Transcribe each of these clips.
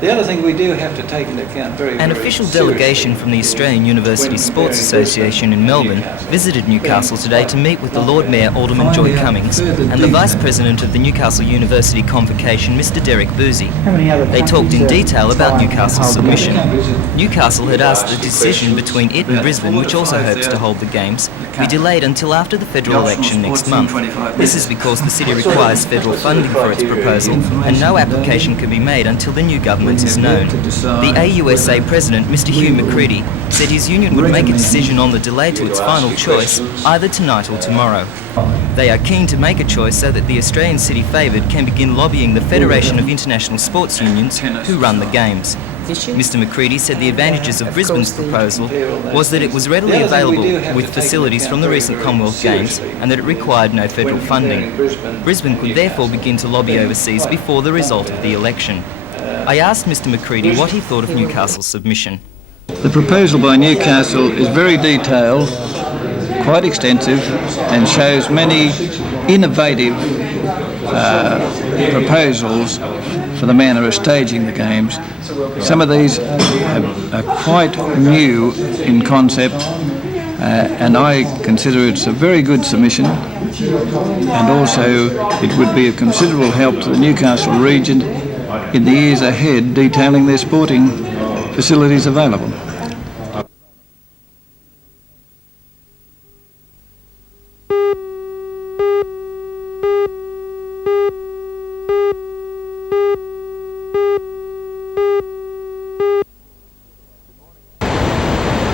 The other thing we do have to take into account An official delegation from the Australian University Sports Association in Melbourne visited Newcastle today to meet with the Lord Mayor Alderman Joy Cummings and the Vice President of the Newcastle University Convocation, Mr Derek Boozy. They talked in detail about Newcastle's submission. Newcastle had asked the decision between it and Brisbane, which also hopes to hold the Games, be delayed until after the federal election next month. This is because the city requires federal funding for its proposal and no application can be made until the new government is known. The AUSA President, Mr Hugh McCready, said his union would make a decision on the delay to its final choice either tonight or tomorrow. They are keen to make a choice so that the Australian city favoured can begin lobbying the Federation of International Sports Unions who run the Games. Mr McCready said the advantages of Brisbane's proposal was that it was readily available with facilities from the recent Commonwealth Games and that it required no federal funding. Brisbane could therefore begin to lobby overseas before the result of the election. I asked Mr McCready what he thought of Newcastle's submission. The proposal by Newcastle is very detailed, quite extensive, and shows many innovative proposals for the manner of staging the Games. Some of these are quite new in concept, and I consider it's a very good submission, and also it would be of considerable help to the Newcastle region in the years ahead, detailing their sporting facilities available.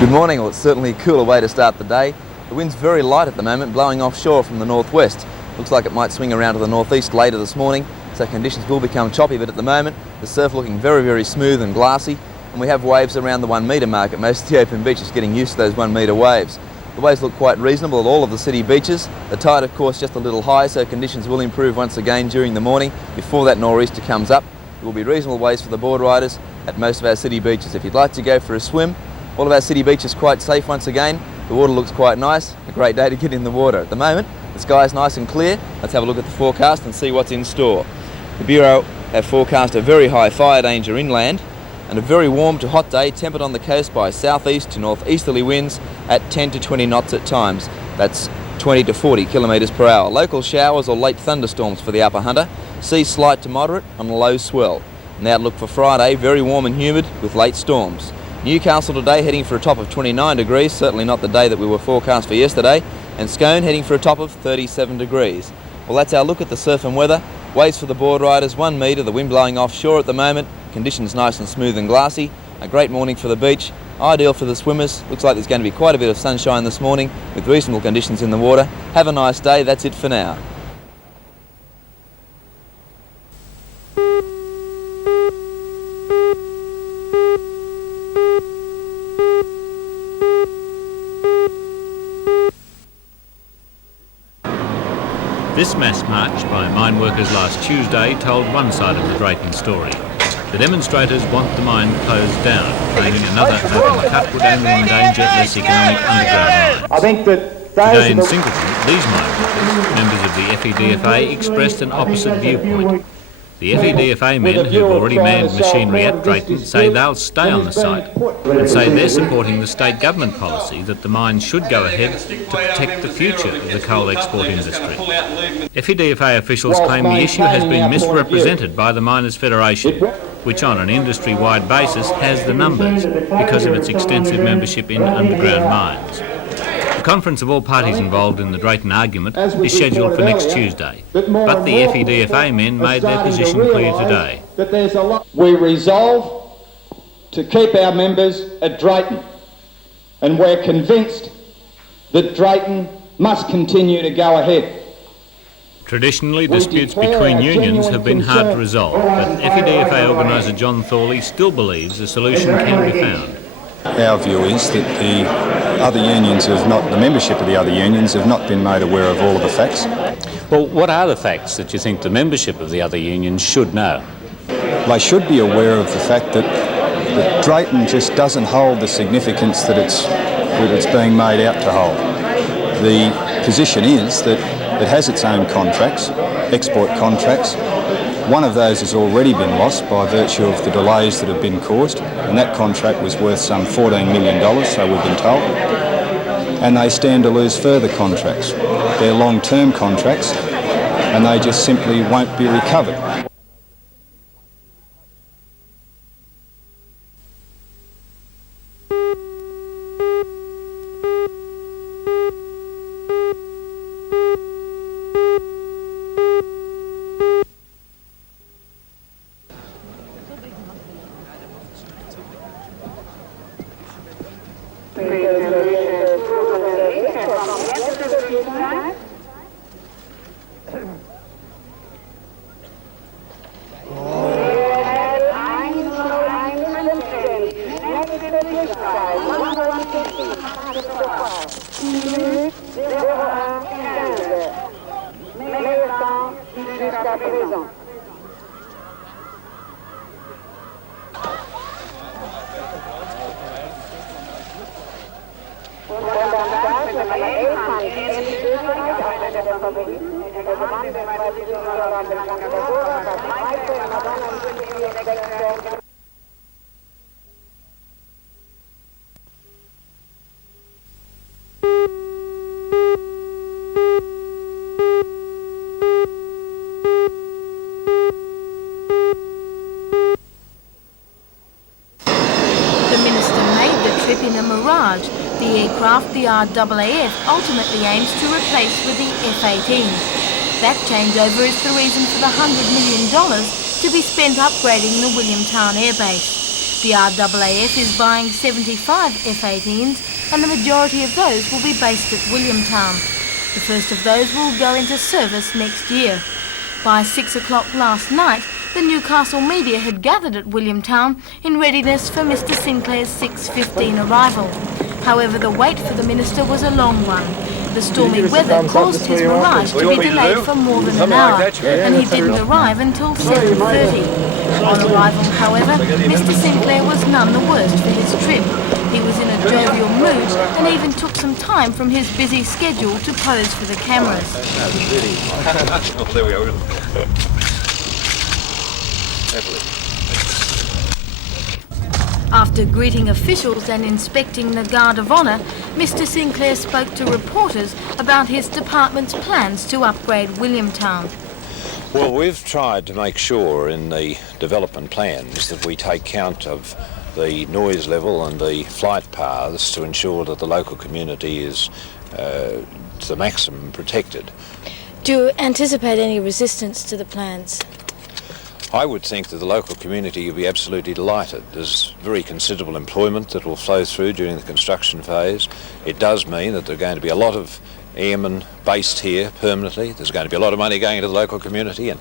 Good morning. Well, it's certainly a cooler way to start the day. The wind's very light at the moment, blowing offshore from the northwest. Looks like it might swing around to the northeast later this morning, so conditions will become choppy, but at the moment the surf looking very, very smooth and glassy, and we have waves around the 1 metre mark at most of the open beaches, getting used to those 1 metre waves. The waves look quite reasonable at all of the city beaches. The tide, of course, just a little high, so conditions will improve once again during the morning before that nor'easter comes up. There will be reasonable waves for the board riders at most of our city beaches. If you'd like to go for a swim, all of our city beaches quite safe once again. The water looks quite nice, a great day to get in the water. At the moment, the sky is nice and clear. Let's have a look at the forecast and see what's in store. The Bureau have forecast a very high fire danger inland and a very warm to hot day, tempered on the coast by southeast to northeasterly winds at 10 to 20 knots at times. That's 20 to 40 kilometres per hour. Local showers or late thunderstorms for the upper Hunter. Sea slight to moderate on a low swell. And the outlook for Friday, very warm and humid with late storms. Newcastle today heading for a top of 29 degrees, certainly not the day that we were forecast for yesterday, and Scone heading for a top of 37 degrees. Well, that's our look at the surf and weather. Waves for the board riders, 1 metre, the wind blowing offshore at the moment, conditions nice and smooth and glassy. A great morning for the beach, ideal for the swimmers. Looks like there's going to be quite a bit of sunshine this morning with reasonable conditions in the water. Have a nice day, that's it for now. This mass march by mine workers last Tuesday told one side of the Drayton story. The demonstrators want the mine closed down, claiming another open cut would only endanger less economic underground mines. Today in Singleton, these mine workers, members of the FEDFA, expressed an opposite viewpoint. The FEDFA men who've already manned machinery at Drayton say they'll stay on the site and say they're supporting the state government policy that the mine should go ahead to protect the future of the coal export industry. FEDFA officials claim the issue has been misrepresented by the Miners' Federation, which on an industry-wide basis has the numbers because of its extensive membership in underground mines. The conference of all parties involved in the Drayton argument is scheduled for next Tuesday, but the FEDFA men made their position clear today. We resolve to keep our members at Drayton, and we're convinced that Drayton must continue to go ahead. Traditionally, disputes between unions have been hard to resolve, but FEDFA organiser John Thorley still believes a solution can be found. Our view is that the other unions have not, the membership of the other unions have not been made aware of all of the facts. Well, what are the facts that you think the membership of the other unions should know? They should be aware of the fact that Drayton just doesn't hold the significance that it's being made out to hold. The position is that it has its own contracts, export contracts, One of those has already been lost by virtue of the delays that have been caused, and that contract was worth some $14 million, so we've been told. And they stand to lose further contracts. They're long-term contracts, and they just simply won't be recovered. In a Mirage, the aircraft the RAAF ultimately aims to replace with the F-18. That changeover is the reason for the $100 million to be spent upgrading the Williamtown airbase. The RAAF is buying 75 F-18s and the majority of those will be based at Williamtown. The first of those will go into service next year. By 6 o'clock last night, the Newcastle media had gathered at Williamtown in readiness for Mr Sinclair's 6:15 arrival. However, the wait for the minister was a long one. The stormy weather caused his Mirage to be delayed for more than an hour, and he didn't arrive until 7:30. On arrival, however, Mr Sinclair was none the worse for his trip. He was in a jovial mood and even took some time from his busy schedule to pose for the cameras. Oh, there we go. After greeting officials and inspecting the Guard of Honour, Mr Sinclair spoke to reporters about his department's plans to upgrade Williamtown. Well, we've tried to make sure in the development plans that we take count of the noise level and the flight paths to ensure that the local community is to the maximum protected. Do you anticipate any resistance to the plans? I would think that the local community will be absolutely delighted. There's very considerable employment that will flow through during the construction phase. It does mean that there are going to be a lot of airmen based here permanently. There's going to be a lot of money going into the local community, and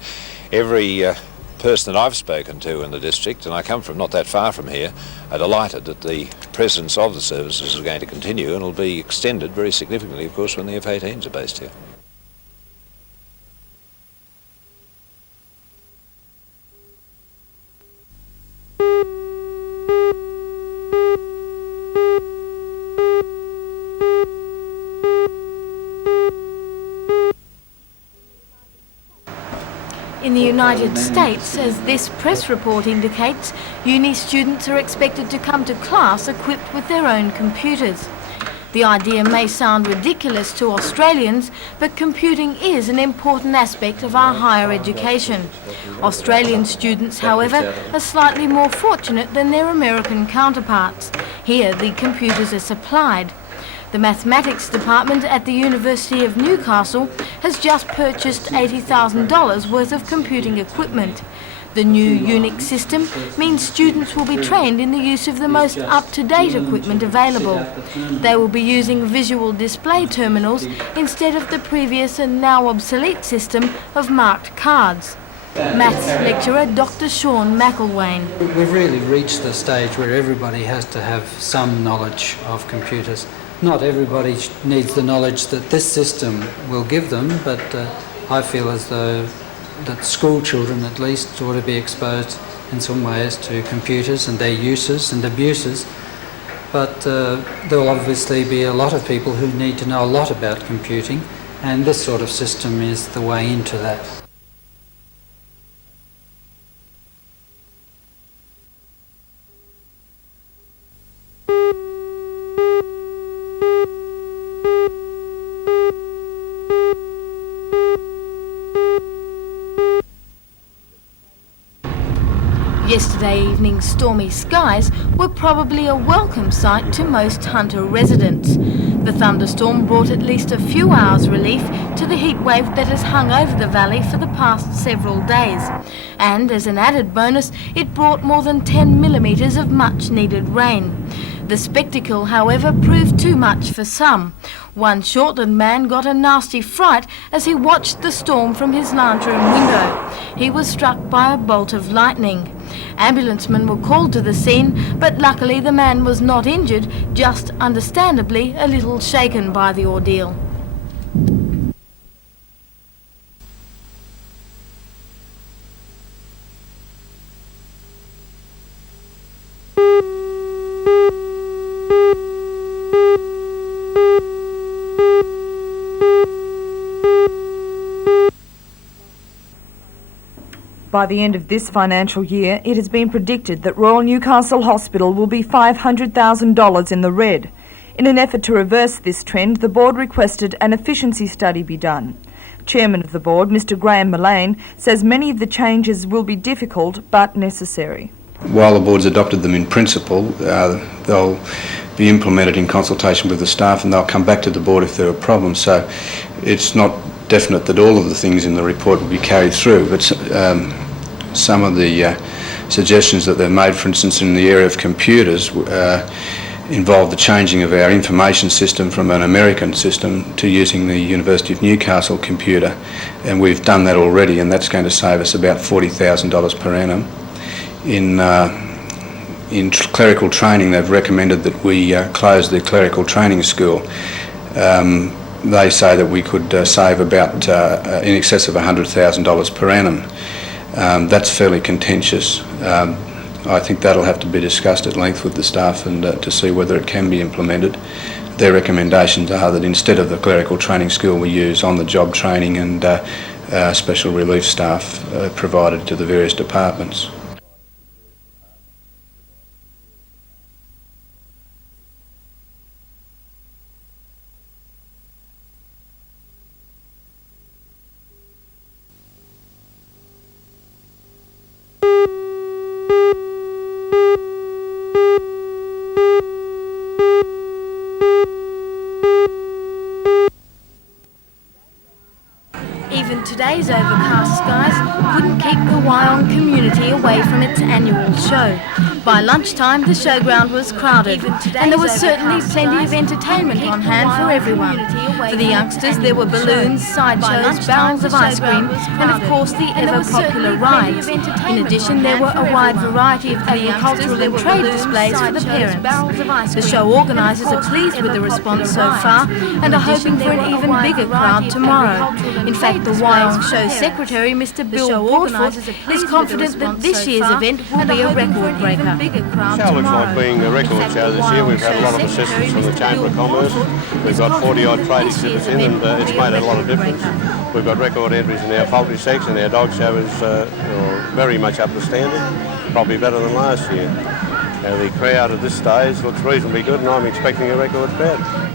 every person that I've spoken to in the district, and I come from not that far from here, are delighted that the presence of the services is going to continue and will be extended very significantly, of course, when the F-18s are based here. In the United States, as this press report indicates, uni students are expected to come to class equipped with their own computers. The idea may sound ridiculous to Australians, but computing is an important aspect of our higher education. Australian students, however, are slightly more fortunate than their American counterparts. Here, the computers are supplied. The Mathematics Department at the University of Newcastle has just purchased $80,000 worth of computing equipment. The new Unix system means students will be trained in the use of the most up-to-date equipment available. They will be using visual display terminals instead of the previous and now obsolete system of marked cards. Maths lecturer Dr. Sean McElwain. We've really reached the stage where everybody has to have some knowledge of computers. Not everybody needs the knowledge that this system will give them, but I feel as though that school children at least ought to be exposed in some ways to computers and their uses and abuses. But there will obviously be a lot of people who need to know a lot about computing, and this sort of system is the way into that. Yesterday evening's stormy skies were probably a welcome sight to most Hunter residents. The thunderstorm brought at least a few hours relief to the heat wave that has hung over the valley for the past several days. And as an added bonus, it brought more than 10 millimetres of much needed rain. The spectacle, however, proved too much for some. One Shortland man got a nasty fright as he watched the storm from his lounge room window. He was struck by a bolt of lightning. Ambulancemen were called to the scene, but luckily the man was not injured, just understandably a little shaken by the ordeal. By the end of this financial year, it has been predicted that Royal Newcastle Hospital will be $500,000 in the red. In an effort to reverse this trend, the board requested an efficiency study be done. Chairman of the board, Mr. Graham Mullane, says many of the changes will be difficult but necessary. While the board's adopted them in principle, they'll be implemented in consultation with the staff, and they'll come back to the board if there are problems. So it's not definite that all of the things in the report will be carried through, but some of the suggestions that they've made, for instance in the area of computers, involve the changing of our information system from an American system to using the University of Newcastle computer, and we've done that already, and that's going to save us about $40,000 per annum. In clerical training, they've recommended that we close the clerical training school. They say that we could save about in excess of $100,000 per annum. That's fairly contentious. I think that'll have to be discussed at length with the staff and to see whether it can be implemented. Their recommendations are that instead of the clerical training school, we use on-the-job training and special relief staff provided to the various departments. Even today's overcast skies couldn't keep the Wyong community away from its annual show. By lunchtime, the showground was crowded, and there was certainly plenty of entertainment on hand for everyone. For the youngsters, there were balloons, sideshows, barrels of ice cream, and of course the ever-popular rides. In addition, there were a wide variety of agricultural and trade displays for the parents. The show organisers are pleased with the response so far and are hoping for an even bigger crowd tomorrow. In fact, the Wyong Show Secretary, Mr. Bill Broadfoot, is confident that this year's event will be a record breaker. The show looks like being a record show this year. We've had a lot of assistance from the Chamber of Commerce. We've got 40-odd trade exhibits in, and it's made a lot of difference. We've got record entries in our poultry section. Our dog show is very much up to standard, probably better than last year. The crowd at this stage looks reasonably good, and I'm expecting a record crowd.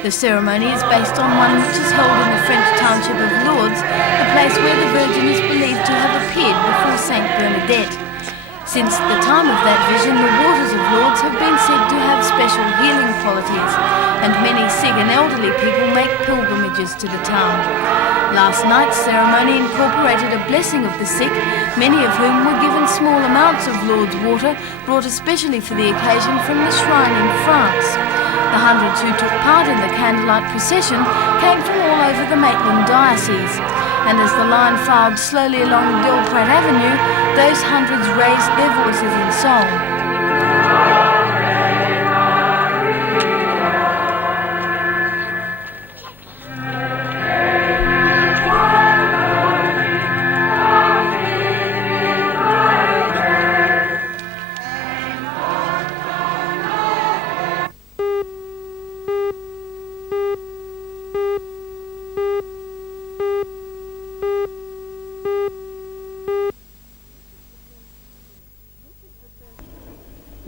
The ceremony is based on one which is held in the French township of Lourdes, the place where the Virgin is believed to have appeared before Saint Bernadette. Since the time of that vision, the waters of Lourdes have been said to have special healing qualities, and many sick and elderly people make pilgrimages to the town. Last night's ceremony incorporated a blessing of the sick, many of whom were given small amounts of Lourdes water, brought especially for the occasion from the shrine in France. The hundreds who took part in the candlelight procession came from all over the Maitland diocese, and as the line filed slowly along Delprat Avenue, those hundreds raised their voices in song.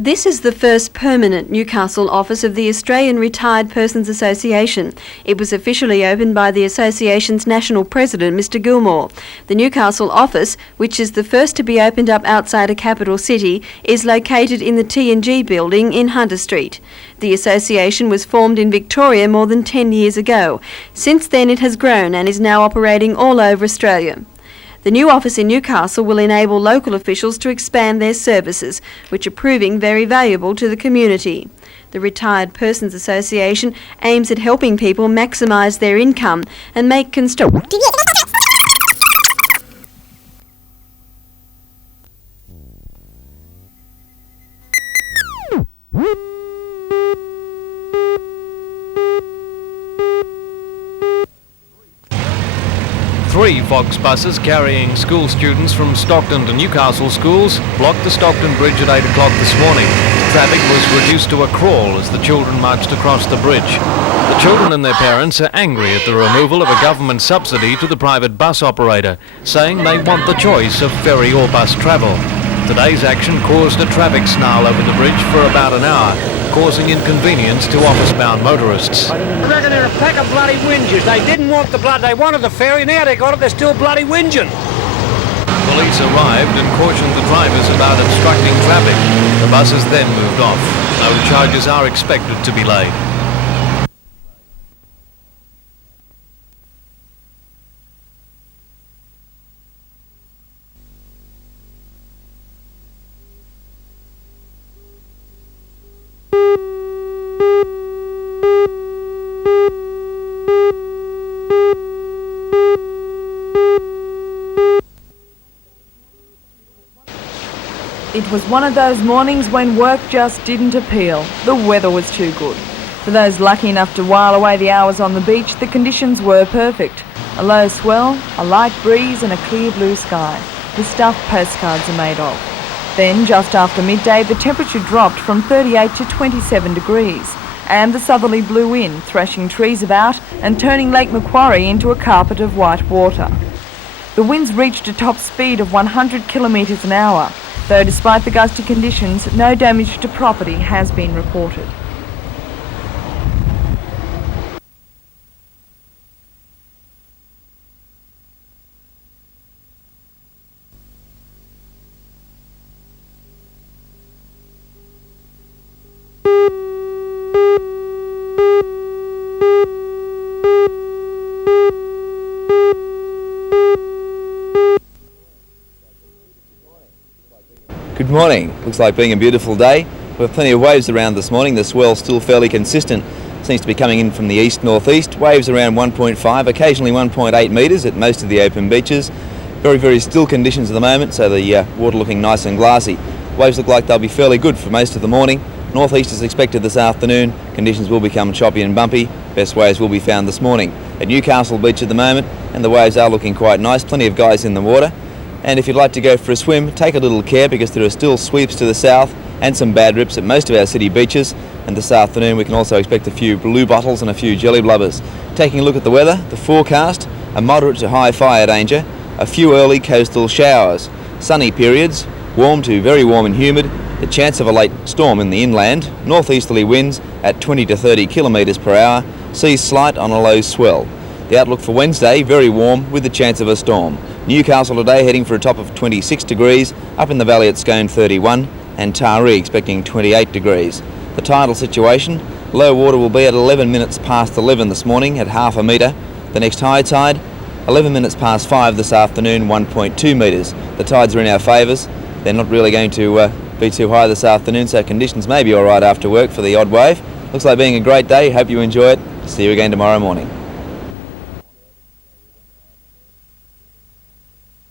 This is the first permanent Newcastle office of the Australian Retired Persons Association. It was officially opened by the association's national president, Mr Gilmore. The Newcastle office, which is the first to be opened up outside a capital city, is located in the T&G building in Hunter Street. The association was formed in Victoria more than 10 years ago. Since then it has grown and is now operating all over Australia. The new office in Newcastle will enable local officials to expand their services, which are proving very valuable to the community. The Retired Persons Association aims at helping people maximise their income and make construction. Three Vox buses carrying school students from Stockton to Newcastle schools blocked the Stockton Bridge at 8 o'clock this morning. Traffic was reduced to a crawl as the children marched across the bridge. The children and their parents are angry at the removal of a government subsidy to the private bus operator, saying they want the choice of ferry or bus travel. Today's action caused a traffic snarl over the bridge for about an hour, causing inconvenience to office-bound motorists. I reckon they're a pack of bloody whingers. They didn't want the blood, they wanted the ferry, now they got it, they're still bloody whinging. Police arrived and cautioned the drivers about obstructing traffic. The buses then moved off. No charges are expected to be laid. It was one of those mornings when work just didn't appeal. The weather was too good. For those lucky enough to while away the hours on the beach, the conditions were perfect. A low swell, a light breeze and a clear blue sky. The stuff postcards are made of. Then, just after midday, the temperature dropped from 38 to 27 degrees, and the southerly blew in, thrashing trees about and turning Lake Macquarie into a carpet of white water. The winds reached a top speed of 100 kilometres an hour, though despite the gusty conditions, no damage to property has been reported. Good morning. Looks like being a beautiful day. We have plenty of waves around this morning. The swell's still fairly consistent. Seems to be coming in from the east-northeast. Waves around 1.5, occasionally 1.8 metres at most of the open beaches. Very, very still conditions at the moment, so the water looking nice and glassy. Waves look like they'll be fairly good for most of the morning. Northeast is expected this afternoon. Conditions will become choppy and bumpy. Best waves will be found this morning. At Newcastle Beach at the moment, and the waves are looking quite nice. Plenty of guys in the water. And if you'd like to go for a swim, take a little care because there are still sweeps to the south and some bad rips at most of our city beaches. And this afternoon we can also expect a few blue bottles and a few jelly blubbers. Taking a look at the weather, the forecast, a moderate to high fire danger, a few early coastal showers, sunny periods, warm to very warm and humid, the chance of a late storm in the inland, northeasterly winds at 20 to 30 kilometres per hour, seas slight on a low swell. The outlook for Wednesday, very warm with the chance of a storm. Newcastle today heading for a top of 26 degrees, up in the valley at Scone 31, and Taree expecting 28 degrees. The tidal situation, low water will be at 11 minutes past 11 this morning at half a metre. The next high tide, 11 minutes past 5 this afternoon, 1.2 metres. The tides are in our favours. They're not really going to be too high this afternoon, so conditions may be alright after work for the odd wave. Looks like being a great day. Hope you enjoy it. See you again tomorrow morning.